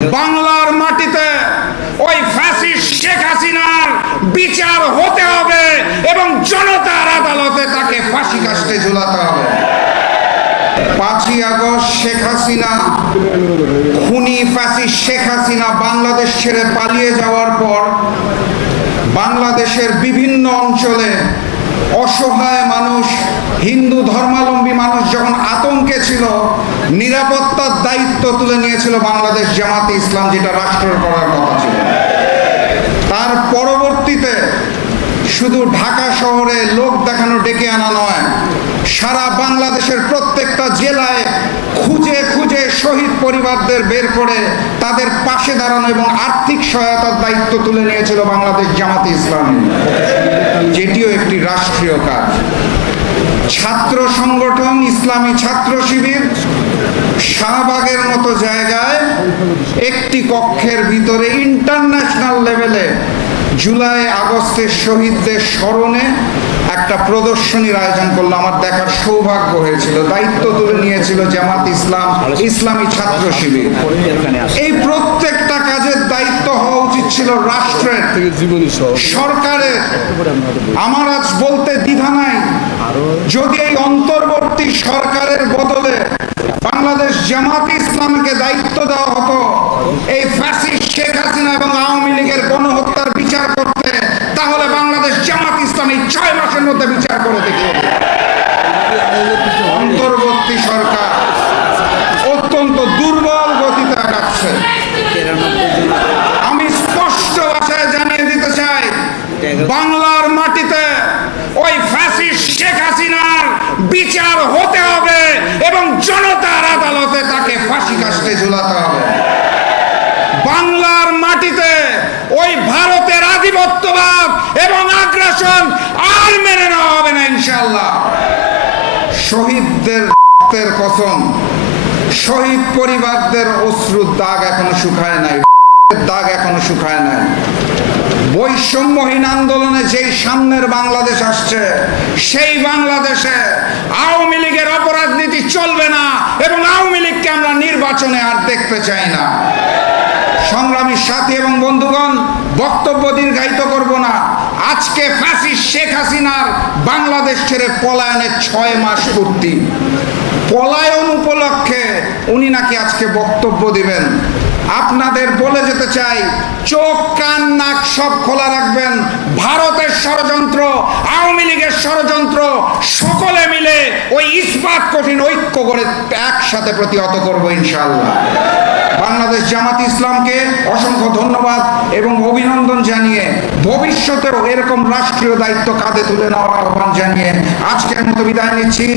বাংলার মাটিতে ওই ফ্যাসিস্ট শেখ হাসিনার বিচার হতে হবে এবং জনতার আদালতে তাকে ফাঁসি কাস্টে ঝুলাতে হবে। 5ই আগস্ট শেখ হাসিনা খুনি ফ্যাসিস্ট শেখ হাসিনা বাংলাদেশ ছেড়ে পালিয়ে যাওয়ার পর বাংলাদেশের বিভিন্ন অঞ্চলে অসহায় মানুষ, হিন্দু ধর্মাবলম্বী মানুষ যখন আতঙ্কে ছিল, নিরাপত্তার দায়িত্ব তুলে নিয়েছিল বাংলাদেশ জামাতে ইসলাম, যেটা রাষ্ট্রের করার কথা ছিল। তার পরবর্তীতে শুধু ঢাকা শহরে লোক দেখানো ডেকে আনা নয়, সারা বাংলাদেশের প্রত্যেকটা জেলায় খুঁজে খুঁজে শহীদ পরিবারদের বের করে তাদের পাশে দাঁড়ানো এবং আর্থিক সহায়তার দায়িত্ব তুলে নিয়েছিল বাংলাদেশ জামাতে ইসলামী, যেটিও একটি রাষ্ট্রীয় কাজ। ছাত্র সংগঠন ইসলামী ছাত্র শিবির শাহবাগের মতো জায়গায় একটি কক্ষের ভিতরে ইন্টারন্যাশনাল লেভেলে জুলাই আগস্টের শহীদদের স্মরণে একটা প্রদর্শনীর আয়োজন করলো। আমার দেখার সৌভাগ্য হয়েছিল। দায়িত্ব তুলে নিয়েছিল জামাত ইসলাম, ইসলামী ছাত্র শিবির। এই প্রত্যেকটা কাজের দায়িত্ব হওয়া উচিত ছিল রাষ্ট্রের, সরকারের। আমার আজ বলতে দ্বিধা নাই, যদি এই অন্তর্বর্তী সরকারের বদলে বাংলাদেশ জামাত ইসলামকে দায়িত্ব দেওয়া হতো এই ফ্যাসিস্ট শেখ হাসিনা এবং আওয়ামী লীগের গণহত্যার বিচার করতে, তাহলে বাংলাদেশ জামাত ইসলাম এই 6 মাসের মধ্যে বিচার করে দেখিয়ে দেবে। অন্তর্বর্তী সরকার অত্যন্ত দুর্বল গতিতে আগাচ্ছে। আমি স্পষ্ট ভাষায় জানিয়ে দিতে চাই, বাংলার মাটিতে ওই ফ্যাসিস্ট শেখ হাসিনার বিচার হতে হবে এবং জনতার আদালতে তাকে ফাঁসি কাস্টে ঝুলাতে হবে। বাংলার মাটিতে ওই ভারতের আধিপত্যবাদ এবং আগ্রাসন আর মেনে নেওয়া হবে না ইনশাআল্লাহ। শহীদদের কসম, শহীদ পরিবারদের অশ্রুর দাগ এখনো শুকায় নাই, দাগ এখনো শুকায় নাই। বৈষম্যহীন আন্দোলনে যেই সামনের বাংলাদেশ আসছে, সেই বাংলাদেশে আওয়ামী লীগের অপরাজনীতি চলবে না এবং আওয়ামী লীগকে আমরা নির্বাচনে আর দেখতে চাই না। সংগ্রামী সাথী এবং বন্ধুগণ, বক্তব্য দীর্ঘায়িত করব না। আজকে ফ্যাসিস্ট শেখ হাসিনার বাংলাদেশ ছেড়ে পলায়নের 6 মাস পূর্তি। পলায়ন উপলক্ষে উনি নাকি আজকে বক্তব্য দিবেন। আপনাদের বলে যেতে চাই, চোখ কান নাক সব খোলা রাখবেন। ভারতের ষড়যন্ত্র, আওয়ামী লীগের ষড়যন্ত্র সকলে মিলে ওই ইস্পাত কঠিন ঐক্য করে একসাথে প্রতিহত করব ইনশাআল্লাহ। বাংলাদেশ জামাত ইসলামকে অসংখ্য ধন্যবাদ এবং অভিনন্দন জানিয়ে ভবিষ্যতেও এরকম রাষ্ট্রীয় দায়িত্ব কাঁধে তুলে নেওয়ার আহ্বান জানিয়ে আজকের মতো বিদায় নিচ্ছি।